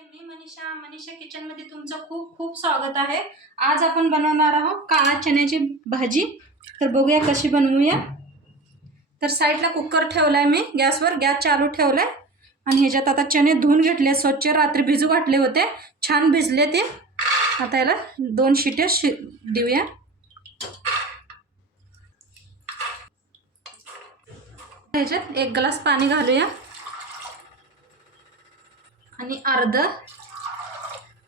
मी मनीषा किचनमध्ये तुमचं खूप खूप स्वागत आहे। आज आपण बनवणार आहोत काळ्या चण्याची भाजी। तर बघूया कशी बनवूया। तर साइडला कुकर ठेवलाय मी गॅसवर, गॅस चालू ठेवलाय आणि ह्याच्यात आता चणे धुवून घेतले, स्वच्छ रात्री भिजू घातले होते, छान भिजले ते। आता याला 2 शिट्या देऊया। ह्याच्यात 1 ग्लास पाणी घालूया आणि अर्ध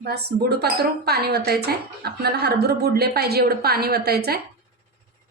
बस बुडू पातळून पाणी वतायचं आहे। आपल्याला हरभरा बुडले पाहिजे एवढं पाणी वतायचं आहे।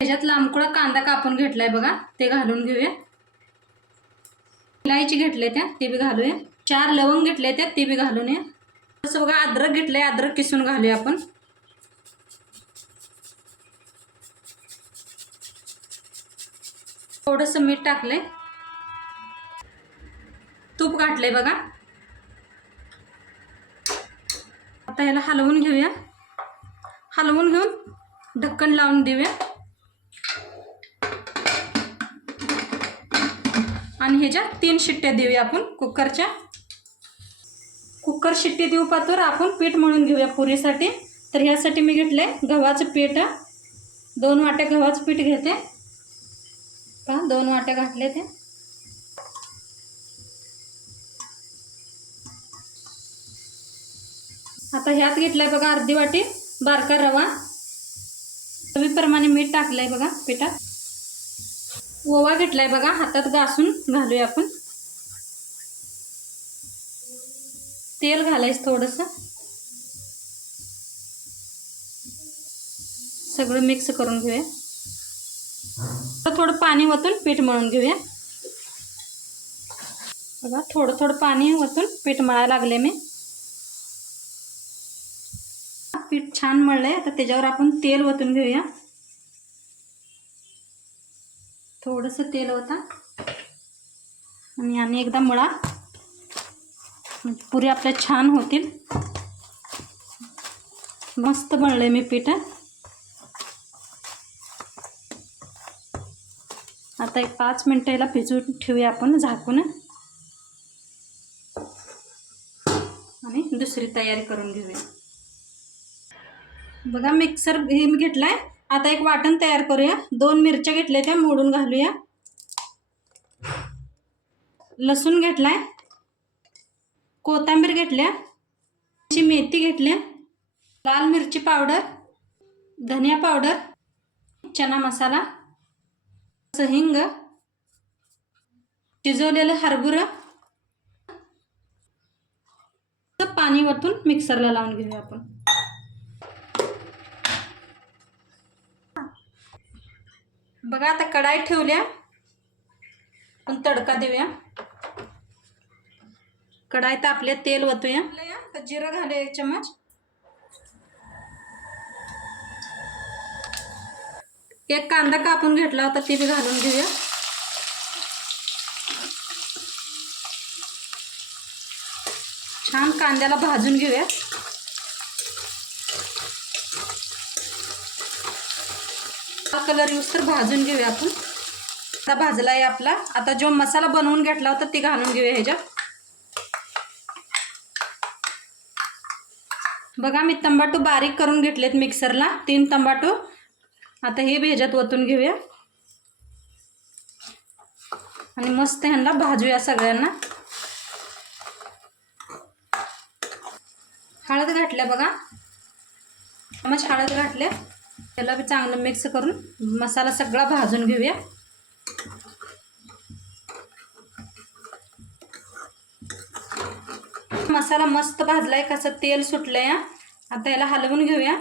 ह्याच्यात लांबकुळा कांदा कापून घेतलाय बघा, ते घालून घेऊया। इलायची घेतले त्या, ते बी घालूया। 4 लवंग घेतले त्या, ते बी घालून या। तसं बघा अद्रक घेतलंय, अद्रक किसून घालूया आपण। थोडंसं मीठ टाकलंय, तूप घातलंय बघा। आता याला हलवून घेऊया, हलवून घेऊन ढक्कन लावून देऊया आणि ह्याच्या 3 शिट्ट्या देऊया आपण कुकरच्या। कुकर शिट्टी देऊ पातोर आपण पीठ मळून घेऊया पुरीसाठी। तर ह्यासाठी मी घेतले गव्हाचं पीठ, 2 वाट्या गव्हाचं पीठ घेते। 2 वाट्या घातले ते। आता ह्यात घेतलाय बघा अर्धी वाटी बारका रवा, चवीप्रमाणे मीठ टाकलंय बघा पिठात। ओवा घेतलाय बघा, हातात घासून घालूया आपण। तेल घालायचं थोडंसं, सगळं मिक्स करून घेऊया। थोडं पाणी ओतून पीठ मळून घेऊया बघा। थोडं पाणी ओतून पीठ मळायला लागले मी। पीठ छान मळलंय, आता त्याच्यावर आपण तेल ओतून घेऊया। थोडंसं तेल ओता आणि एकदा मळा, पुरी आपल्या छान होतील। मस्त मळलंय मी पीठ। आता 5 मिनिटं याला भिजवून ठेवूया आपण झाकून आणि दुसरी तयारी करून घेऊया बघा। मिक्सर घेतलाय, आता एक वाटण तयार करूया। 2 मिरच्या घेतल्या त्या मोडून घालूया। लसूण घेतलाय, कोथिंबीर घेतल्या, मेथी घेतल्या, लाल मिरची पावडर, धनिया पावडर, चना मसाला, हिंग, शिजवलेलं हरभरा, पाणी वतून मिक्सरला लावून घेऊया आपण। बघा आता कढाई ठेवल्या, आपण तडका देऊया। कढाई तापल्या, तेल वतूया। तर जिरं घालूया 1 चमच, 1 कांदा कापून घेतला होता ते बी घालून घेऊया। छान कांद्याला भाजून घेऊया। कलर येऊस्तर भाजून घेऊया आपण। आता भाजलाय आपला। आता जो मसाला बनवून घेतला होता ते घालून घेऊया ह्याच्यात। बघा मी टमाटो बारीक करून घेतलेत मिक्सरला, 3 टमाटो। आता हे बी ह्याच्यात ओतून घेऊया आणि मस्त ह्यांना भाजूया सगळ्यांना। हळद घातल्या बघा, चमच हळद घातल्या। त्याला बी चांगलं मिक्स करून मसाला सगळा भाजून घेऊया। मसाला मस्त भाजलाय, कसं तेल सुटलंय। आता याला हलवून घेऊया।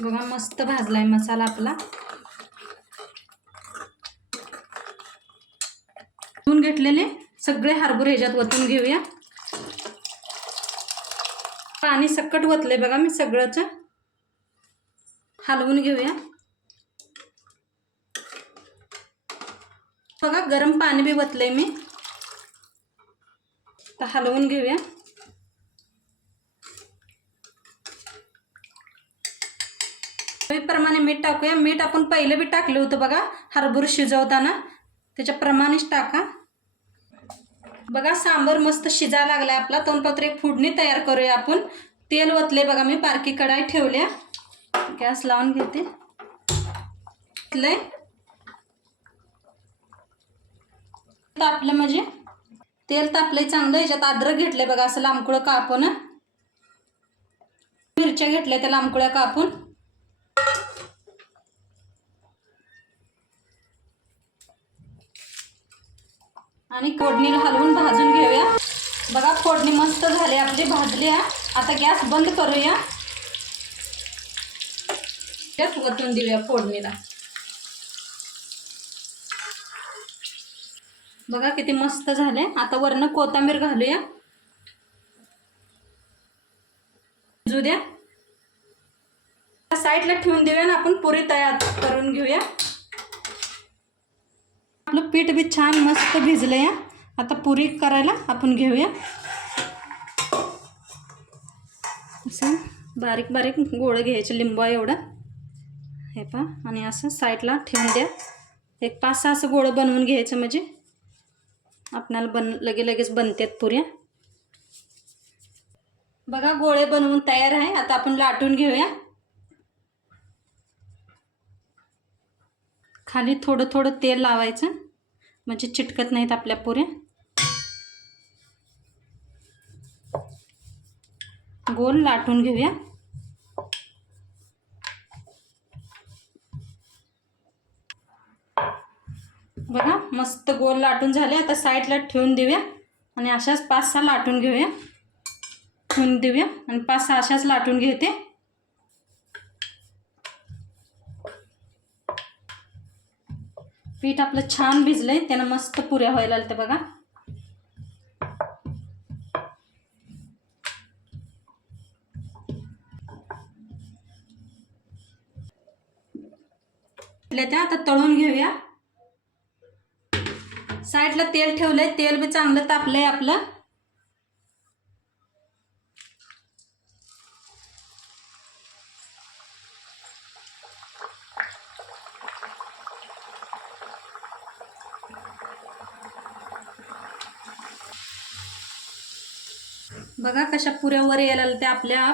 बघा मस्त भाजलाय मसाला आपला। धुवून घेतलेले सगळे हरभरे ह्याच्यात वतून घेऊया। पाणी सकट वतले बघा मी सगळंच, हलवून घेऊया। बघा गरम पाणी बी वतलंय मी, तर हलवून घेऊया। चवीप्रमाणे मीठ टाकूया। मीठ आपण पहिले बी टाकलं होतं बघा हरभरा शिजवताना, त्याच्याप्रमाणेच टाका। बघा सांबर मस्त शिजायला लागलाय आपला. तोंडपात्र एक फोडणी तयार करूया आपण. तेल ओतले बघा, मी बारकी कढाई ठेवल्या. गॅस लावून घेते. तापलं म्हणजे तेल तापलंय चांगलं. याच्यात अद्रक घेतलंय बघा, असं लांबकुळं कापून. मिरच्या घेतल्या त्या लांबकुळ्या कापून. आणि फोडणीला हलवून भाजून घेऊया. बघा फोडणी मस्त झाली आपली, भाजली. आता गॅस बंद करूया. वतून देऊया फोडणीला. बघा किती मस्त झाले. आता वरनं कोथिंबीर घालूया. शिजू द्या. साईडला ठेवून देऊया ना आपण पुरी तयार करून घेऊया. आपलं पीठ बी छान मस्त भिजलंय. आता पुरी करायला आपण घेऊया. असं बारीक बारीक गोळं घ्यायचे, लिंबू एवढं हे पहा. आणि असं साईडला ठेवून द्या. एक 5-6 असं गोळं बनवून घ्यायचं, म्हणजे आपल्याला लगेच बनतात पुऱ्या. बघा गोळे बनवून तयार आहे. आता आपण लाटून घेऊया. खाली थोडं थोडं तेल लावायचं, म्हणजे चिटकत नाहीत आपल्या पुऱ्या. गोल लाटून घेऊया. बघा मस्त गोल लाटून झाले. आता साईडला ठेवून देऊया. आणि अशाच 5-6 लाटून घेऊया. ठेवून देऊया आणि 5-6 अशाच लाटून घेते. पीठ आपलं छान भिजलंय, त्यानं मस्त पुऱ्या व्हायला लागल्या बघा. त्या आता तळून घेऊया. साईडला तेल ठेवलंय, तेल बी चांगलं तापलंय आपलं. बघा कशा पुऱ्या वर यायला त्या आपल्या.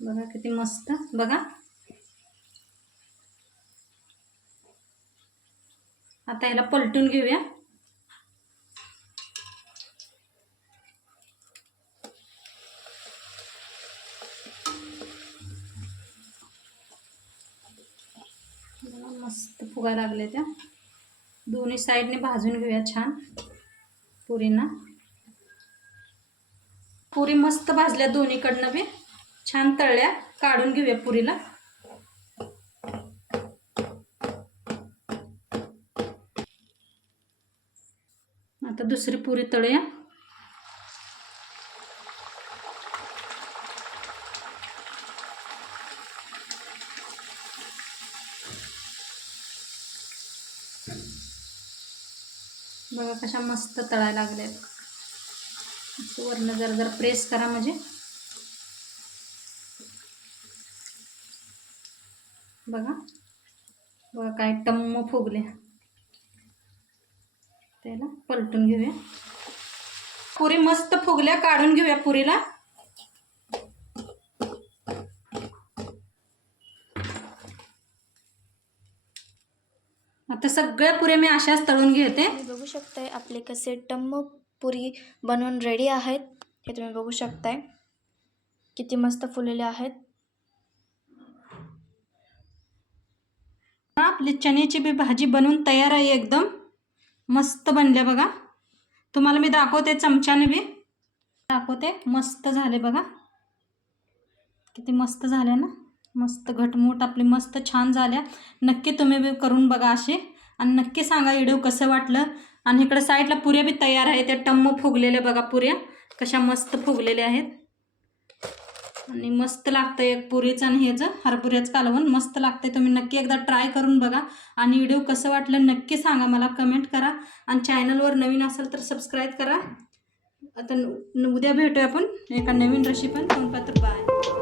बघा किती मस्त. बघा आता याला पलटून घेऊया. मस्त फुगायला लागले त्या. दोन्ही साईडने भाजून घेऊया छान पुरीना. पुरी मस्त भाजल्या दोन्हीकडनं बी, छान तळल्या. काढून घेऊया पुरीला. आता दुसरी पुरी तळूया. बघा कशा मस्त तळायला लागल्यात. वरनं जरा प्रेस करा, म्हणजे बघा बघा काय टम्म फुगले. त्याला पलटून घेऊया. पुरी मस्त फुगल्या, काढून घेऊया पुरीला. आता सगळ्या पुऱ्या मी अशाच तळून घेते. बघू शकताय आपले कसे टम्म पुरी बनवून रेडी आहेत. हे तुम्ही बघू शकताय किती मस्त फुललेले आहेत. आपली चण्याची बी भाजी बनवून तयार आहे. एकदम मस्त बनल्या बघा. तुम्हाला मी दाखवते, चमच्याने बी दाखवते. मस्त झाले बघा, किती मस्त झाल्या ना. मस्त घटमुट आपली मस्त छान झाल्या. नक्की तुम्ही बी करून बघा असे, आणि नक्की सांगा व्हिडिओ कसं वाटलं. आणि इकडे साईडला पुऱ्या बी तयार आहे. त्या टम्म फुगलेल्या बघा पुऱ्या कशा मस्त फुगलेल्या आहेत. आणि मस्त लागतं एक पुरीचं आणि ह्याचं हरभऱ्याचं कालवण मस्त लागतंय. तुम्ही नक्की एकदा ट्राय करून बघा. आणि व्हिडिओ कसं वाटलं नक्की सांगा, मला कमेंट करा. आणि चॅनलवर नवीन असेल तर सबस्क्राईब करा. आता उद्या भेटूया आपण एका नवीन रेसिपी. बाय.